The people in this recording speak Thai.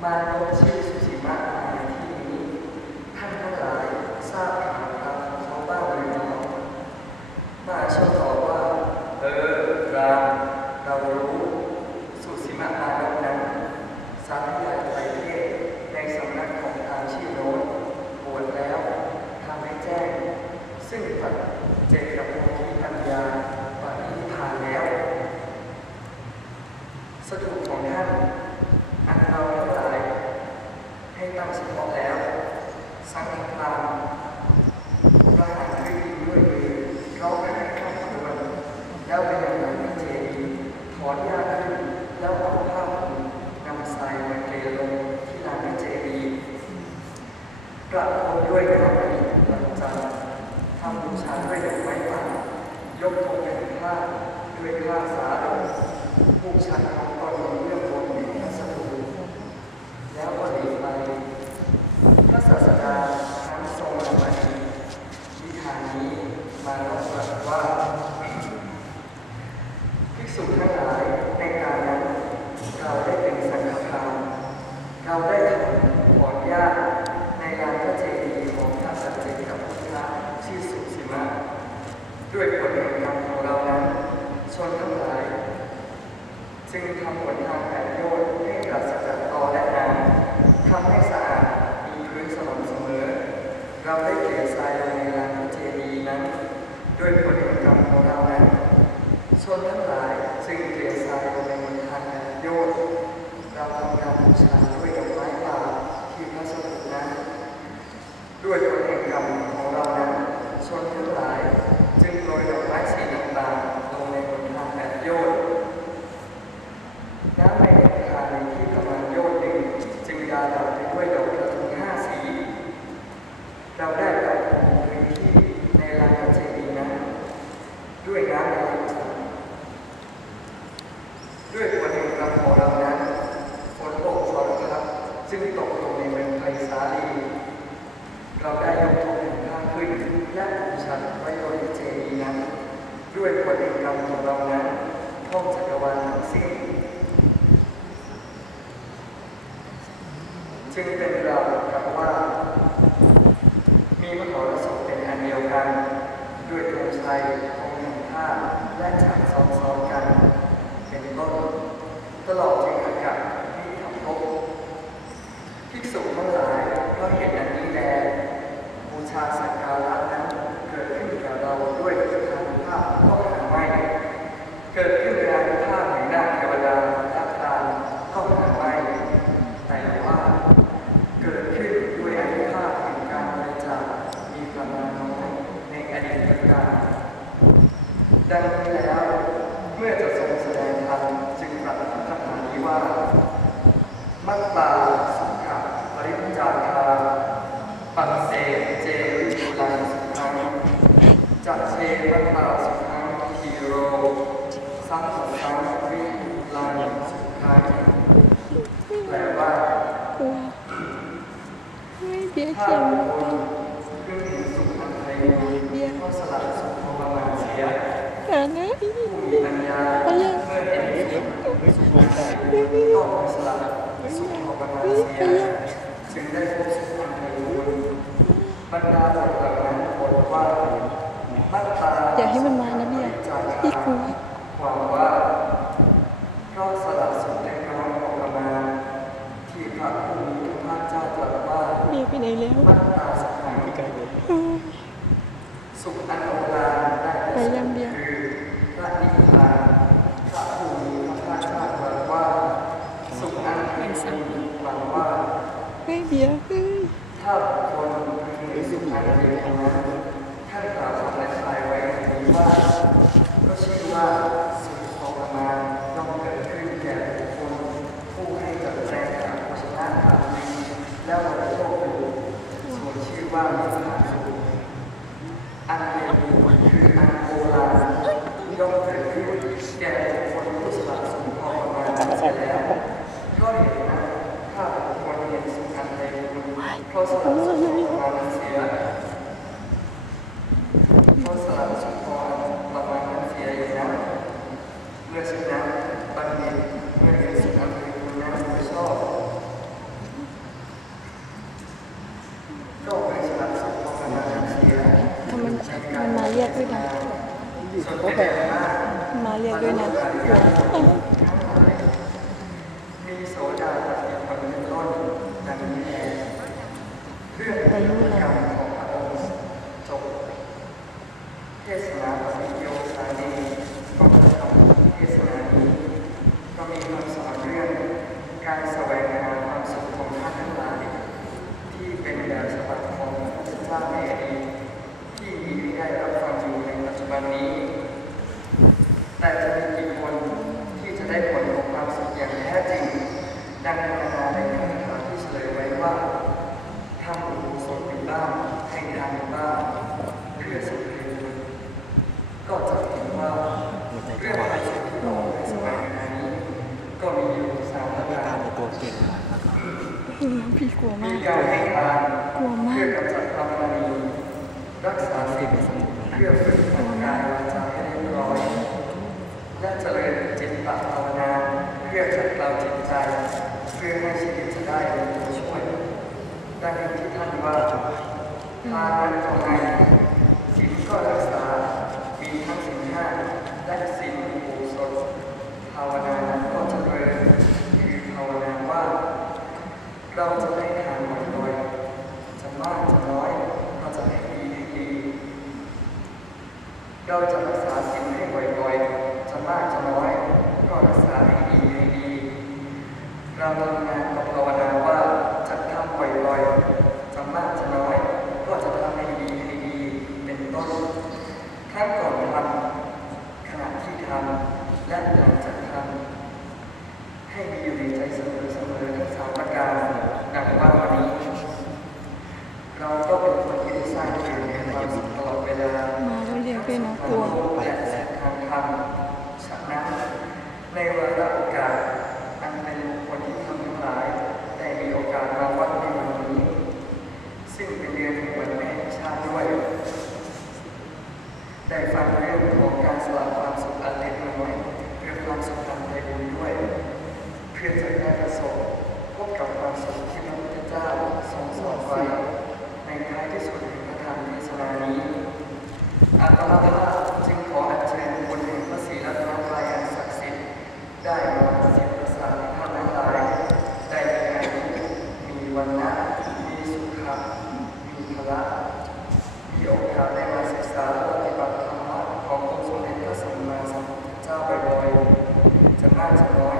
my relative ได้ถวายขออนุญาตในลานพระเจดีย์ของพระสัจเจกับพุทธะที่สุสีมาด้วยผลแห่งกรรมของเรานั้นชนทั้งหลาย จึงทำผลทางแผ่โยชนให้กับสัจจต่อและ Take it ดังนี้แล้ว เมื่อจะทรงแสดงธรรมจึงตรัสถึคำถามนี้ว่า มัตตาสังขะปริจาคาปัจเศษเจริญลังสุขังจัเชมัตตาสุขังคีโรสังสุขังวิลังสุขังแปลว่าถ้าบุคค อย่าให้มันมานะเมียพี่กลัวหวังว่าเพราะสละสุดเล็กน้อยออกมาที่พระผู้มีพระภาคจ้รัสว่ามีไปไหนแล้วมัตตาสุขังสุขอัน ผู้สละสุขภรบำบัดเสียยนะเพื่อชนะบัณฑิตเพื่อเรียนสุนันติคุณนะผู้ชอบโลกในสละสุภรบำมัดเสียทำไมมันมาเรียกด้วยนะมาเรียกด้วยนะมีโสดาปเป็นต้นแล้เพื่อเป็นกรของพรองค์ เทศนาของโยมานีก็ประทำเทศนานี้ก็มีคำสอนเรื่องการแสวงหาความสุขของท่านทั้งหลายที่เป็นแบบฉบับของพระทธเจ้าในอดีตที่ได้รับฟังอยู่ในปัจจุบันนี้ ก็จะเห็นว่าเรื่องอะไรที่เราสมันี้ก็มีอยู่สามประการตัวเก่งพี่กลัวมาก กลัวมากเพื่อกำจัดความมีรักษาสิ่งเพื่อฝึกทากายำและเราจะทำให้มีอยู่ในใจเสมอๆทั้งสามประการดังว่าวันนี้ เราต้องเป็นคนที่ได้สร้างเกณฑ์ความสุขตลอดเวลามาแล้วเดี๋ยวเป็นกลัวและทางธรรม back to.